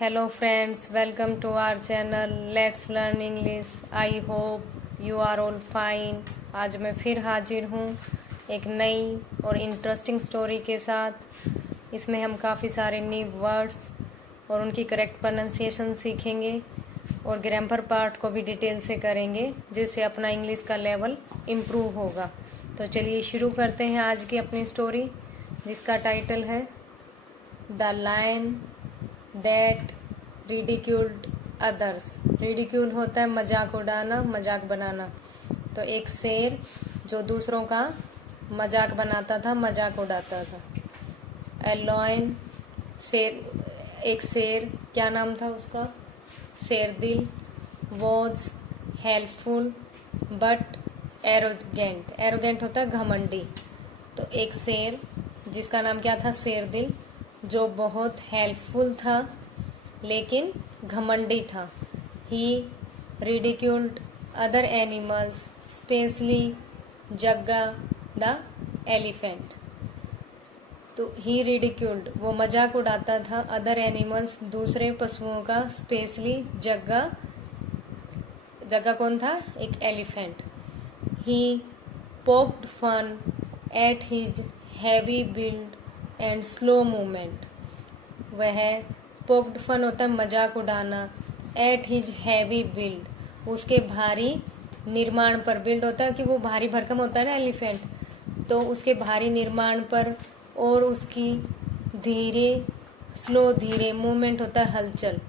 Hello friends, welcome to our channel Let's Learn English. I hope you are all fine. आज मैं फिर हाजिर हूँ एक नई और इंटरेस्टिंग स्टोरी के साथ। इसमें हम काफ़ी सारे न्यू वर्ड्स और उनकी करेक्ट प्रोनाउंसिएशन सीखेंगे और ग्रामर पार्ट को भी डिटेल से करेंगे, जिससे अपना इंग्लिश का लेवल इम्प्रूव होगा। तो चलिए शुरू करते हैं आज की अपनी स्टोरी, जिसका टाइटल है the lion that ridiculed others. Ridicule होता है मजाक उड़ाना, मजाक बनाना। तो एक शेर जो दूसरों का मजाक बनाता था, मजाक उड़ाता था। ए लॉयन, शेर, एक शेर, क्या नाम था उसका? Sherdil. Was helpful but arrogant. Arrogant होता है घमंडी। तो एक शेर जिसका नाम क्या था? शेरदिल, जो बहुत हेल्पफुल था लेकिन घमंडी था। He ridiculed other animals specially Jagga the elephant. तो ही रिडिक्यूल्ड, वो मजाक उड़ाता था, अदर एनिमल्स, दूसरे पशुओं का, स्पेशली जग्गा। जग्गा कौन था? एक elephant. He poked fun at his heavy build and slow movement. वह पोक्ड फन होता है मजाक उड़ाना, एट हिज हैवी बिल्ड, उसके भारी निर्माण पर। बिल्ड होता है कि वो भारी भरकम होता है ना एलिफेंट, तो उसके भारी निर्माण पर, और उसकी धीरे मूवमेंट होता है हलचल।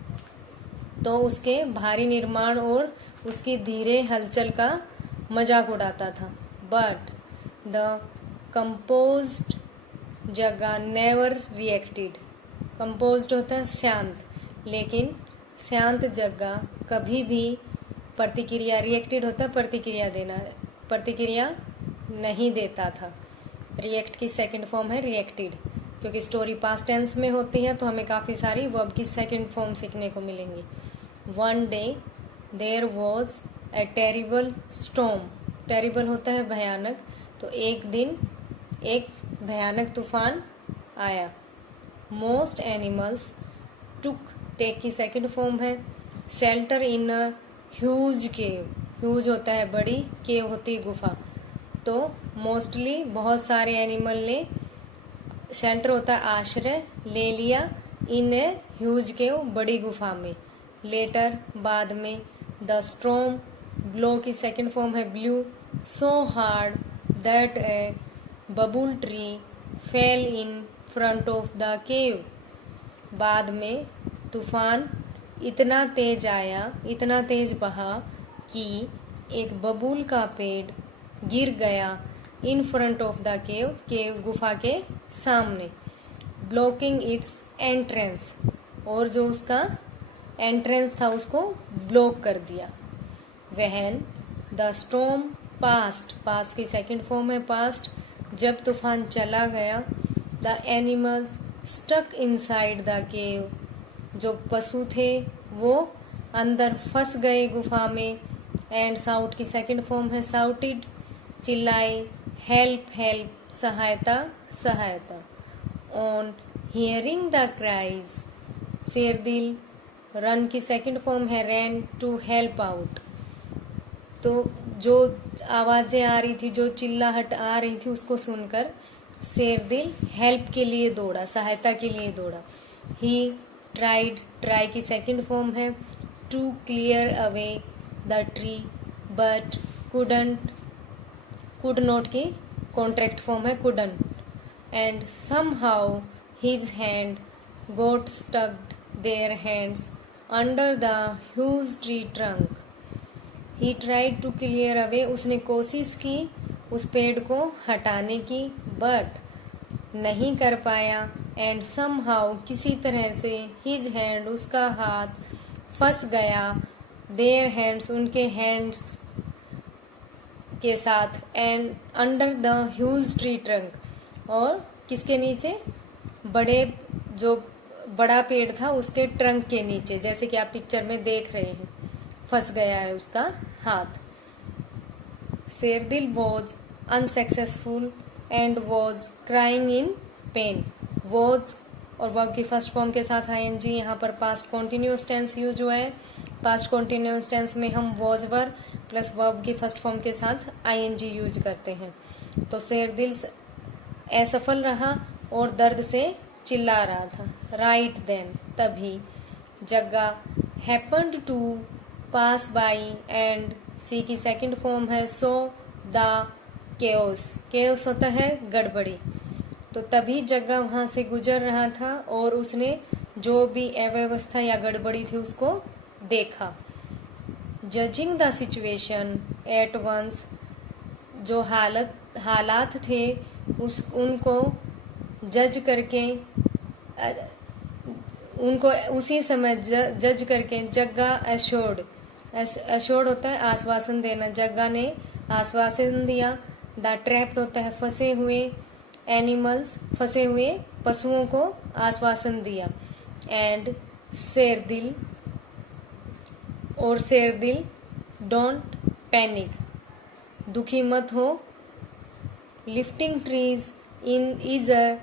तो उसके भारी निर्माण और उसकी धीरे हलचल का मजाक उड़ाता था। But the composed Jagga never reacted. Composed होता है शांत, लेकिन शांत जग्गा कभी भी प्रतिक्रिया, रिएक्टेड होता है प्रतिक्रिया देना, प्रतिक्रिया नहीं देता था। रिएक्ट की सेकंड फॉर्म है रिएक्टेड। क्योंकि स्टोरी पास्ट टेंस में होती है तो हमें काफ़ी सारी वर्ब की सेकंड फॉर्म सीखने को मिलेंगी। One day there was a terrible storm. Terrible होता है भयानक। तो एक दिन एक भयानक तूफान आया। मोस्ट एनिमल्स टुक, टेक की सेकंड फॉर्म है shelter in a huge cave. Huge होता है बड़ी, केव होती है गुफा। तो मोस्टली बहुत सारे एनिमल ने, शेल्टर होता है आश्रय, ले लिया, इन ए ह्यूज केव, बड़ी गुफा में। लेटर, बाद में। द स्टॉर्म, ब्लो की सेकंड फॉर्म है blew, so hard that a babul tree fell in front of the cave. बाद में तूफान इतना तेज आया, इतना तेज बहा कि एक बबूल का पेड़ गिर गया in front of the cave, cave गुफा के सामने। ब्लॉकिंग इट्स एंट्रेंस, और जो उसका एंट्रेंस था उसको ब्लॉक कर दिया। When the storm passed, past की सेकंड फॉर्म है पास्ट, जब तूफान चला गया। The animals stuck inside the cave, जो पशु थे वो अंदर फंस गए गुफा में। एंड साउट की सेकंड फॉर्म है साउटेड, चिल्लाए, हेल्प हेल्प, सहायता सहायता। On hearing the cries, Sherdil, run की सेकंड फॉर्म है रैन, टू हेल्प आउट। तो जो आवाज़ें आ रही थी, जो चिल्लाहट आ रही थी, उसको सुनकर शेरदिल हेल्प के लिए दौड़ा, सहायता के लिए दौड़ा। ही ट्राइड, ट्राई की सेकंड फॉर्म है to clear away the tree but couldn't, could not की कॉन्ट्रैक्ट फॉर्म है couldn't. And somehow his hand got stucked their hands under the huge tree trunk. He tried to clear away, उसने कोशिश की उस पेड़ को हटाने की, बट नहीं कर पाया। एंड समहाउ, किसी तरह से, हिज हैंड, उसका हाथ, फंस गया, देयर हैंड्स, उनके हैंड्स के साथ, and under the huge tree trunk, और किसके नीचे? बड़े, जो बड़ा पेड़ था उसके ट्रंक के नीचे, जैसे कि आप पिक्चर में देख रहे हैं, फंस गया है उसका हाथ। Sherdil was unsuccessful and was crying in pain. Was और वर्ब की फर्स्ट फॉर्म के साथ ing। यहाँ पर पास्ट कॉन्टिन्यूअस टेंस यूज हुआ है। पास्ट कॉन्टिन्यूअस टेंस में हम वॉज वर प्लस वर्ब की फर्स्ट फॉर्म के साथ ing यूज करते हैं। तो शेरदिल असफल रहा और दर्द से चिल्ला रहा था। राइट देन, तभी। Jagga happened to pass by and see की सेकंड फॉर्म है सो द केओस। केओस होता है गड़बड़ी। तो तभी जग्गा वहां से गुजर रहा था और उसने जो भी अव्यवस्था या गड़बड़ी थी उसको देखा। Judging the situation at once, जो हालात थे उनको जज करके, उनको उसी समय जज करके जग्गा एश्योर्ड होता है आश्वासन देना। जग्गा ने आश्वासन दिया। द ट्रैप्ड होता है फंसे हुए एनिमल्स, फंसे हुए पशुओं को आश्वासन दिया। एंड शेरदिल डोंट पैनिक, दुखी मत हो। Lifting trees is a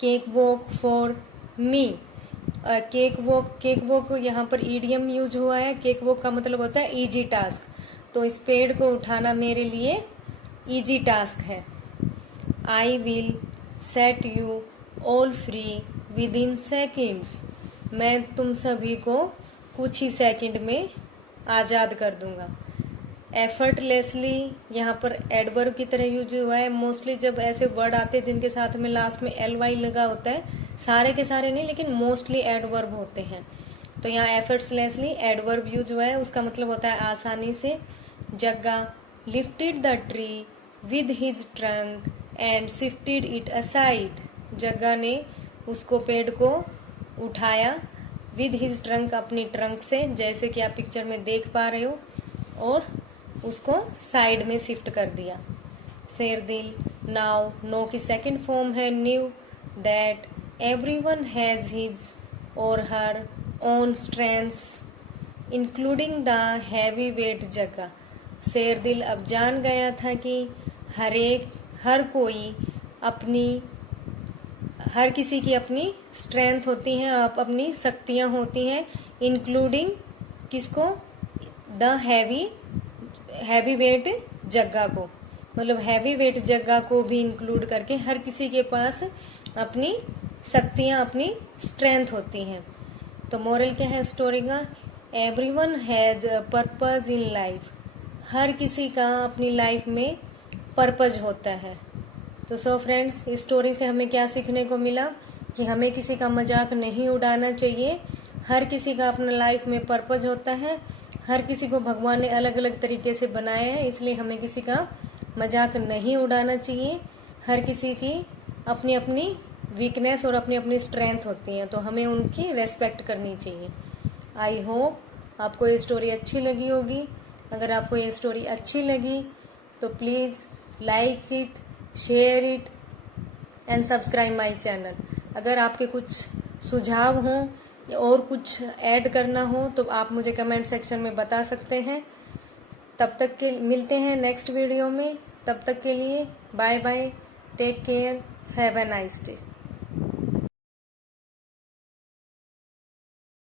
cake walk for me. Cake walk यहाँ पर ईडियम यूज हुआ है। केक वॉक का मतलब होता है इजी टास्क। तो इस पेड़ को उठाना मेरे लिए इजी टास्क है। I will set you all free with in seconds, मैं तुम सभी को कुछ ही सेकंड में आज़ाद कर दूंगा। एफर्टलेसली यहाँ पर एडवर्ब की तरह यूज हुआ है। मोस्टली जब ऐसे वर्ड आते हैं जिनके साथ में लास्ट में ly लगा होता है, सारे के सारे नहीं लेकिन मोस्टली एडवर्ब होते हैं, तो यहाँ एफर्टलेसली एडवर्ब यूज हुआ है। उसका मतलब होता है आसानी से। Jagga lifted the tree with his trunk and shifted it aside, Jagga ने उसको पेड़ को उठाया विद हिज ट्रंक, अपनी ट्रंक से, जैसे कि आप पिक्चर में देख पा रहे हो, और उसको साइड में शिफ्ट कर दिया। शेरदिल नाउ, नो की सेकंड फॉर्म है knew, that everyone has his और her own strengths including the heavy weight Jagga. Sherdil अब जान गया था कि हर कोई हर किसी की अपनी स्ट्रेंथ होती है, अपनी शक्तियां होती हैं, इंक्लूडिंग किसको? द हैवी वेट जग्गा को, मतलब हैवी वेट जग्गा को भी इंक्लूड करके हर किसी के पास अपनी शक्तियां, अपनी स्ट्रेंथ होती हैं। तो मोरल क्या है स्टोरी का? Everyone has a purpose in life, हर किसी का अपनी लाइफ में पर्पज होता है। तो सो फ्रेंड्स, इस स्टोरी से हमें क्या सीखने को मिला कि हमें किसी का मजाक नहीं उड़ाना चाहिए। हर किसी का अपना लाइफ में पर्पज होता है, हर किसी को भगवान ने अलग अलग तरीके से बनाया है, इसलिए हमें किसी का मजाक नहीं उड़ाना चाहिए। हर किसी की अपनी अपनी वीकनेस और अपनी अपनी स्ट्रेंथ होती हैं, तो हमें उनकी रेस्पेक्ट करनी चाहिए। आई होप आपको ये स्टोरी अच्छी लगी होगी। अगर आपको ये स्टोरी अच्छी लगी तो please like it, share it and subscribe my channel. अगर आपके कुछ सुझाव हों और कुछ ऐड करना हो तो आप मुझे कमेंट सेक्शन में बता सकते हैं। तब तक के मिलते हैं नेक्स्ट वीडियो में। तब तक के लिए bye bye, take care, have a nice day.